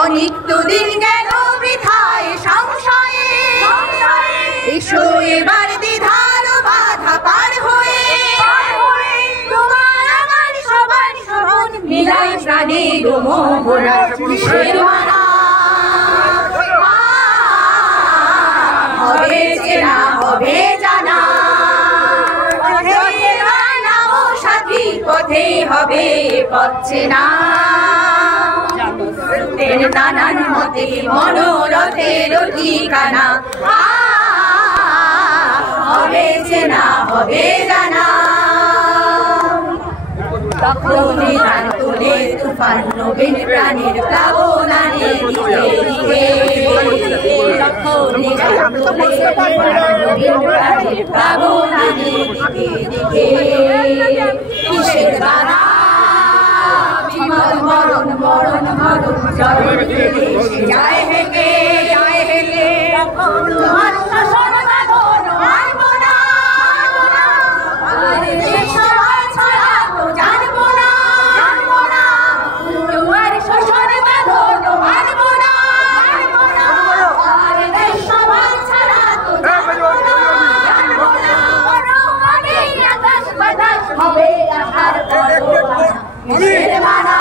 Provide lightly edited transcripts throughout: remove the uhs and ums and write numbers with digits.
অনিত্য দিন গেল বৃথায় সংশয়ে, এসো এবার দ্বিধার বাধা পার হয়ে, তোমার আমার সবার সরণ মিলাই প্রাণের মোহনা কিসের মানা, হবে চেনা হবে জানা, সাথী পথে হবে পথ চেনা, নানান মতে মনোরথের ঠিকানা, হবে চেনা হবে জানা, তখনই ধান তুলে তুফান নবীন প্রাণীর প্লাবনানে দিকে দিকে, তখনই ধান তুলে তুফান নবীন প্রাণীর প্লাবনানে দিকে দিকে, কিসের বাধা বিমল মরণ মরণ মরণ চরণ ফেলে যায় হেগে যায় হেগে, তোমার শাসন বাঁধন মানব না, আর দেশ সবার ছড়া তো জানবো না, তোমার শাসন বাঁধন মানব না, আর দেশ সবার ছড়া তো জানবো না, আগেই আকাশ বাতাস হবে আধার পরোয়ানা, কিসের মানা,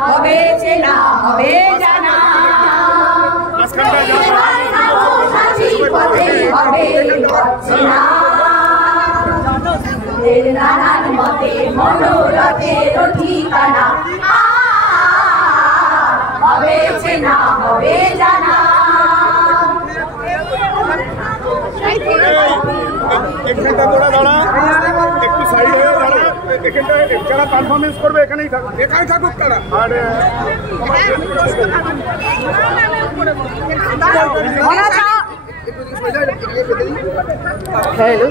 হবে চেনা হবে জানা, সাথী পথে হবে পথ চেনা, নানান মতে মনোরথের ঠিকানা, হবে চেনা হবে জানা। এখানটা তোরা দাঁড়া, একটু সাইড হয়ে দাঁড়া, এখানটা যারা পারফরমেন্স করবে এখানেই থাকুক, এখানে থাকুক তারা। আর হ্যালো।